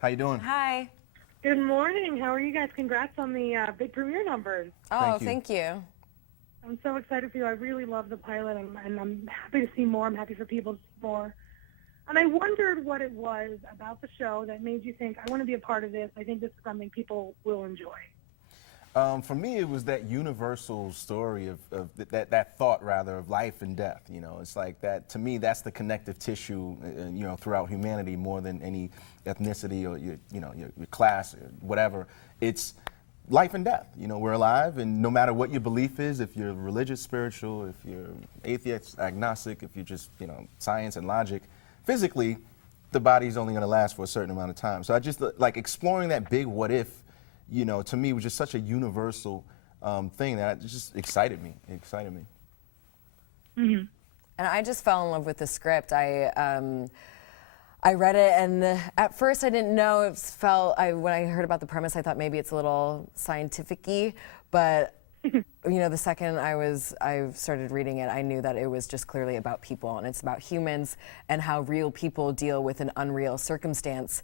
How you doing? Hi. Good morning. How are you guys? Congrats on the big premiere numbers. Oh, thank you. I'm so excited for you. I really love the pilot, and I'm happy to see more. I'm happy for people to see more. And I wondered what it was about the show that made you think, I want to be a part of this. I think this is something people will enjoy. For me, it was that universal story of that thought, rather, of life and death. You know, it's like that. To me, that's the connective tissue, you know, throughout humanity more than any ethnicity or your class or whatever. It's life and death. You know, we're alive, and no matter what your belief is, if you're religious, spiritual, if you're atheist, agnostic, if you're just science and logic, physically, the body's only going to last for a certain amount of time. So I just like exploring that big what if. You know, to me, was just such a universal thing that just excited me. It excited me. Mm-hmm. And I just fell in love with the script. I read it, and at first I didn't know. When I heard about the premise, I thought maybe it's a little scientific-y, but the second I started reading it, I knew that it was just clearly about people, and it's about humans and how real people deal with an unreal circumstance.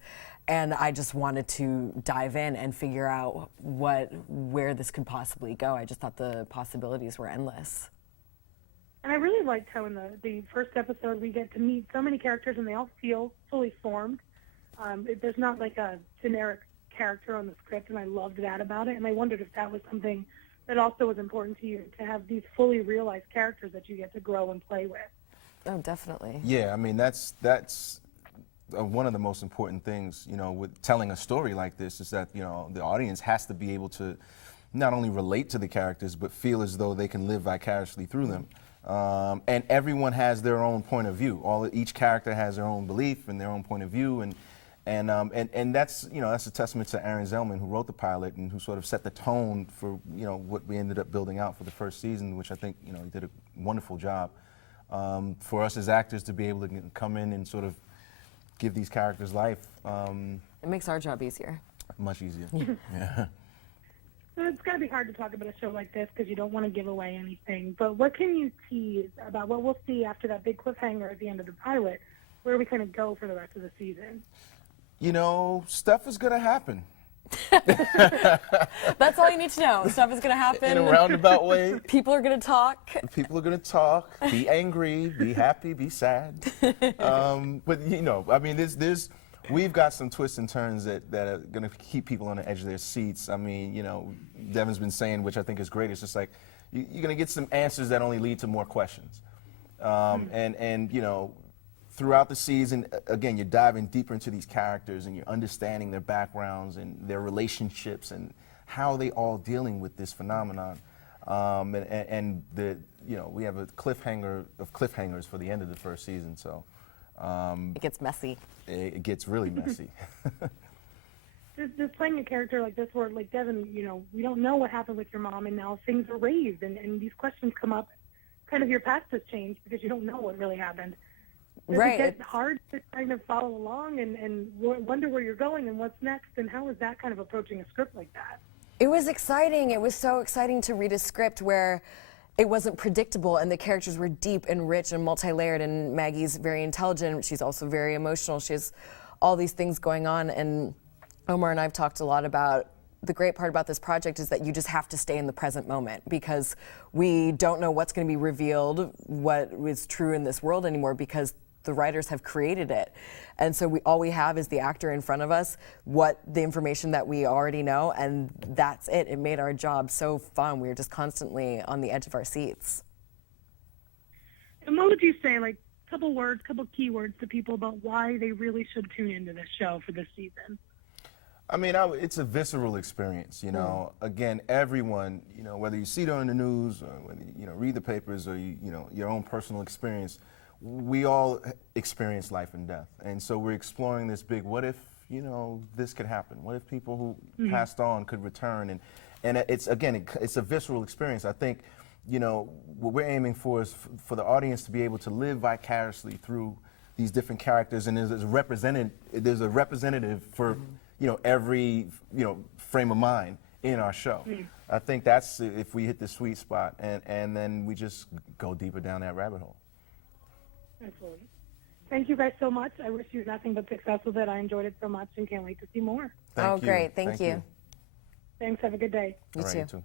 And I just wanted to dive in and figure out where this could possibly go. I just thought the possibilities were endless. And I really liked how in the first episode we get to meet so many characters and they all feel fully formed. There's not like a generic character on the script, and I loved that about it. And I wondered if that was something that also was important to you, to have these fully realized characters that you get to grow and play with. Oh, definitely. Yeah, I mean, that's one of the most important things, with telling a story like this, is that, the audience has to be able to not only relate to the characters, but feel as though they can live vicariously through them. And everyone has their own point of view. Each character has their own belief and their own point of view, and that's that's a testament to Aaron Zellman, who wrote the pilot and who sort of set the tone for what we ended up building out for the first season, which I think he did a wonderful job. For us as actors to be able to come in and sort of give these characters life. It makes our job easier. Much easier. Yeah. So it's got to be hard to talk about a show like this because you don't want to give away anything. But what can you tease about what we'll see after that big cliffhanger at the end of the pilot, where we kind of go for the rest of the season? Stuff is going to happen. That's all you need to know. Stuff is going to happen. In a roundabout way. People are going to talk. People are going to talk. Be angry. Be happy. Be sad. But I mean, we've got some twists and turns that are going to keep people on the edge of their seats. I mean, Devin's been saying, which I think is great. It's just like you're going to get some answers that only lead to more questions. And throughout the season, again, you're diving deeper into these characters and you're understanding their backgrounds and their relationships and how they all dealing with this phenomenon. And we have a cliffhanger of cliffhangers for the end of the first season. So it gets messy. It gets really messy. Just playing a character like this, where like Devin, we don't know what happened with your mom, and now things are raised, and these questions come up. Kind of your past has changed because you don't know what really happened. Does it get hard to kind of follow along and wonder where you're going and what's next, and how is that kind of approaching a script like that? It was exciting. It was so exciting to read a script where it wasn't predictable and the characters were deep and rich and multi-layered, and Maggie's very intelligent. She's also very emotional. She has all these things going on, and Omar and I have talked a lot about the great part about this project is that you just have to stay in the present moment, because we don't know what's going to be revealed, what is true in this world anymore, because the writers have created it. And so all we have is the actor in front of us, the information that we already know, and that's it. It made our job so fun. We were just constantly on the edge of our seats. And what would you say, like, couple keywords to people about why they really should tune into this show for this season? I mean, it's a visceral experience, Again, everyone, whether you see it on the news or whether read the papers or your own personal experience, we all experience life and death. And so we're exploring this big what if, this could happen? What if people who passed on could return? And it's a visceral experience. I think, what we're aiming for is for the audience to be able to live vicariously through these different characters, and there's a representative for every frame of mind in our show. I think that's if we hit the sweet spot, and then we just go deeper down that rabbit hole. Absolutely. Thank you guys so much. I wish you nothing but success with it. I enjoyed it so much and can't wait to see more. Thank you. Great. Thank you. Thanks. Have a good day. You All right, too. you too.